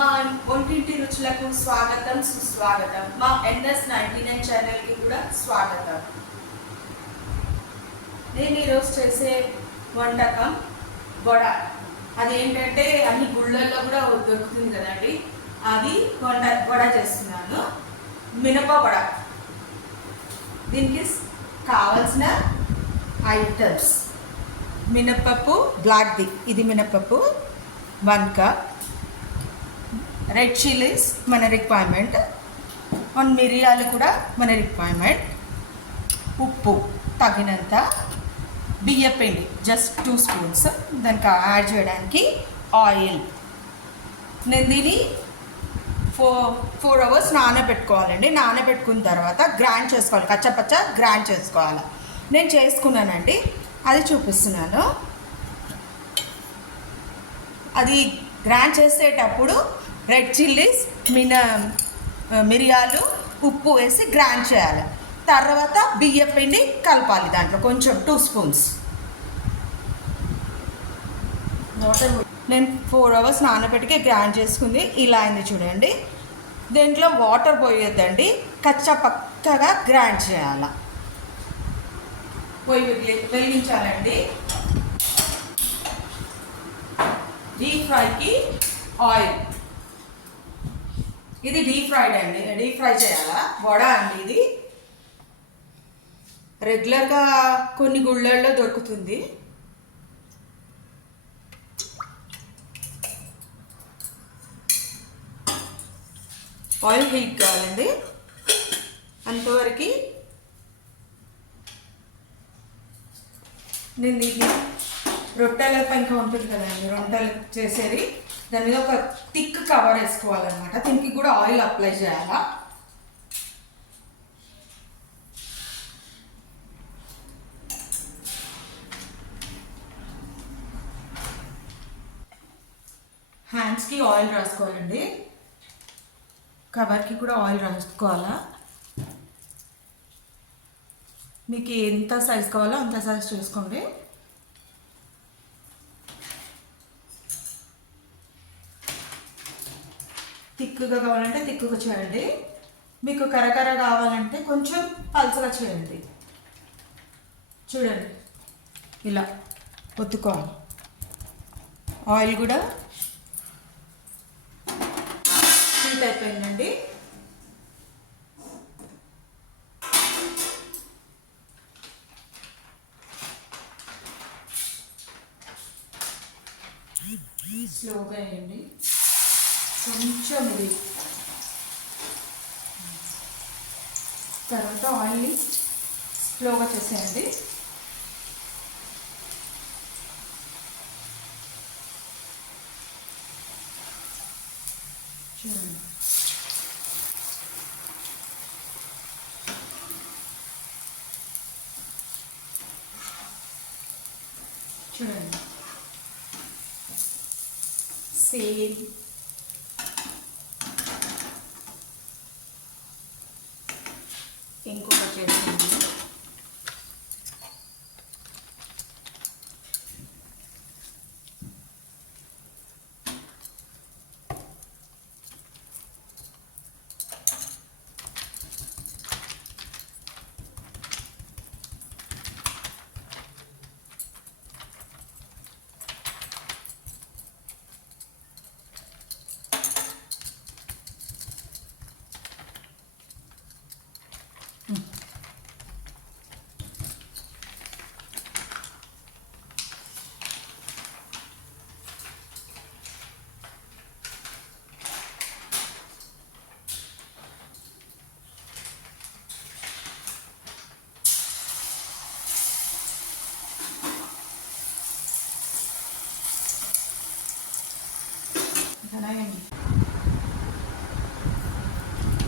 మా ఒంటింటి రుచులకు స్వాగతం సుస్వాగతం. మా NS99 ఛానల్కి కూడా స్వాగతం. నేను ఈరోజు చేసే వంటకం వడ. అదేంటంటే అన్ని గుళ్ళల్లో కూడా దొరుకుతుంది కదండి, అది వడ చేస్తున్నాను. మినప వడ. దీనికి కావాల్సిన ఐటమ్స్: మినపప్పు బ్లాక్ది, ఇది మినపప్పు 1 కప్, రెడ్ చిల్లీస్ మన రిక్వైర్మెంట్, 1 మిరియాలు కూడా మన రిక్వైర్మెంట్, ఉప్పు తగినంత, బియ్యపిండి జస్ట్ 2 స్పూన్స్, దానికి యాడ్ చేయడానికి ఆయిల్. నేను దీన్ని 4 అవర్స్ నానబెట్టుకోవాలండి. నానబెట్టుకున్న తర్వాత గ్రైండ్ చేసుకోవాలి, కచ్చపచ్చ గ్రైండ్ చేసుకోవాలి. నేను చేసుకున్నానండి, అది చూపిస్తున్నాను. అది గ్రైండ్ చేసేటప్పుడు రెడ్ చిల్లీస్, మిరియాలు, ఉప్పు వేసి గ్రైండ్ చేయాలి. తర్వాత బియ్యపిండి కలపాలి, దాంట్లో కొంచెం 2 స్పూన్స్ వాటర్. నేను 4 అవర్స్ నానబెట్టికి గ్రైండ్ చేసుకుంది, ఇలా అయింది చూడండి. దీంట్లో వాటర్ పోయొద్దండి, కచ్చపక్కగా గ్రైండ్ చేయాలి. పొయ్యి వెలిగించాలండి. డీప్ ఫ్రైకి ఆయిల్, ఇది డీప్ ఫ్రైడ్ అండి, డీప్ ఫ్రై చేయాలా వడ అండి. ఇది రెగ్యులర్గా కొన్ని గుళ్ళల్లో దొరుకుతుంది. ఆయిల్ హీట్ కావాలండి, అంతవరకు నేను ఇది రొట్టెల పైన ఉంటుంది కదండి, రొట్టెలు చేసేది, దాని మీద ఒక థిక్ కవర్ వేసుకోవాలన్నమాట. దీనికి కూడా ఆయిల్ అప్లై చేయాలా. హ్యాండ్స్కి ఆయిల్ రాసుకోవాలండి, కవర్కి కూడా ఆయిల్ రాసుకోవాలా. మీకు ఎంత సైజ్ కావాలో అంత సైజ్ చేసుకోండి. తిక్కుగా కావాలంటే తిక్కుగా చేయండి, మీకు కరకర కావాలంటే కొంచెం పల్చగా చేయండి. చూడండి, ఇలా ఒత్తుకోవాలి. ఆయిల్ కూడా హీట్ అయిపోయిందండి. స్లోగా వేయండి, కొంచెం ఇది. తర్వాత ఆయిల్ని స్లోగా చేసేయండి. చూడండి, చూడండి, సేమ్ ఇంకొక చేస్తుంది.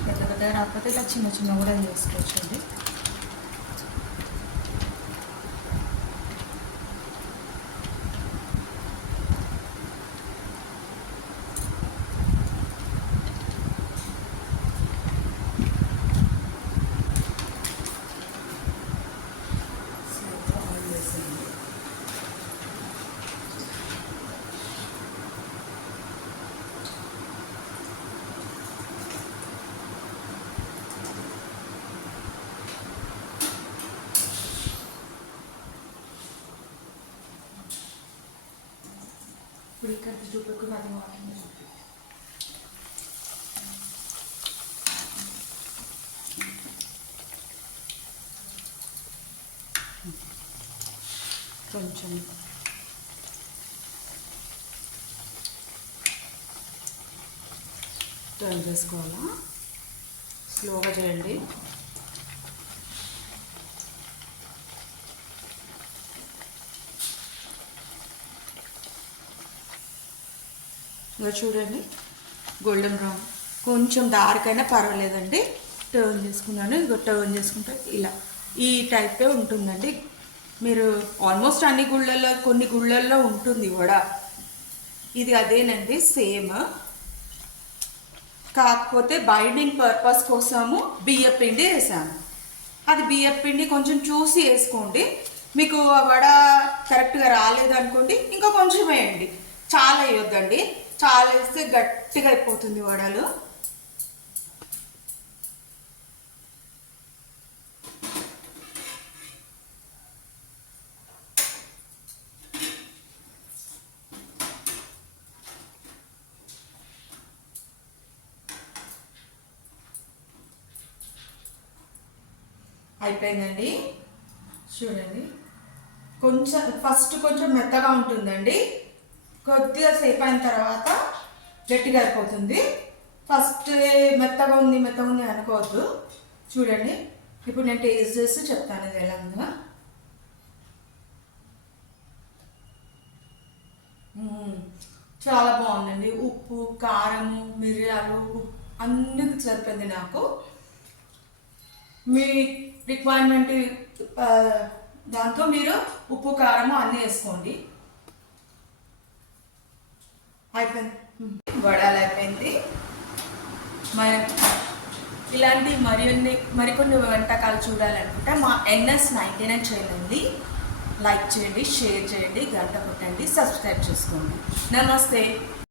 పెద్ద పెద్ద రాకపోతే ఇలా చిన్న చిన్న కూడా చేసుకోవచ్చండి. ఇక్కడ చూపెట్టుకుని అది వాడుతుంది. కొంచెం టర్న్ చేసుకోవాలా, స్లోగా చేయండి. ఇలా చూడండి గోల్డెన్ బ్రౌన్, కొంచెం డార్క్ అయినా పర్వాలేదండి. టర్న్ చేసుకున్నాను, ఇదిగో టర్న్ చేసుకుంటే ఇలా ఈ టైపే ఉంటుందండి. మీరు ఆల్మోస్ట్ అన్ని గుళ్ళల్లో, కొన్ని గుళ్ళల్లో ఉంటుంది వడ, ఇది అదేనండి సేమ్. కాకపోతే బైండింగ్ పర్పస్ కోసము బియ్యపిండి వేసాను. అది బియ్యపిండి కొంచెం చూసి వేసుకోండి. మీకు వడ కరెక్ట్గా రాలేదు అనుకోండి, ఇంకా కొంచెం వేయండి. చాలా వేయొద్దండి, చాలా వేస్తే గట్టిగా అయిపోతుంది వడలు. అయిపోయిందండి, చూడండి. కొంచెం ఫస్ట్ కొంచెం మెత్తగా ఉంటుందండి, కొద్దిగా సేపు అయిన తర్వాత గట్టిగా అయిపోతుంది. ఫస్ట్ మెత్తగా ఉంది అనుకోవద్దు. చూడండి, ఇప్పుడు నేను టేస్ట్ చేసి చెప్తాను ఇది ఎలా ఉందో. చాలా బాగుందండి. ఉప్పు, కారము, మిరియాలు అన్నీ సరిపోయింది నాకు. మీ రిక్వైర్మెంట్ దాంతో మీరు ఉప్పు, కారము అన్నీ వేసుకోండి. అయిపోయింది, వడాలు అయిపోయింది. మరి ఇలాంటి మరికొన్ని వంటకాలు చూడాలనుకుంటే మా NS99 ఛానల్ని లైక్ చేయండి, షేర్ చేయండి, గంట కొట్టండి, సబ్స్క్రైబ్ చేసుకోండి. నమస్తే.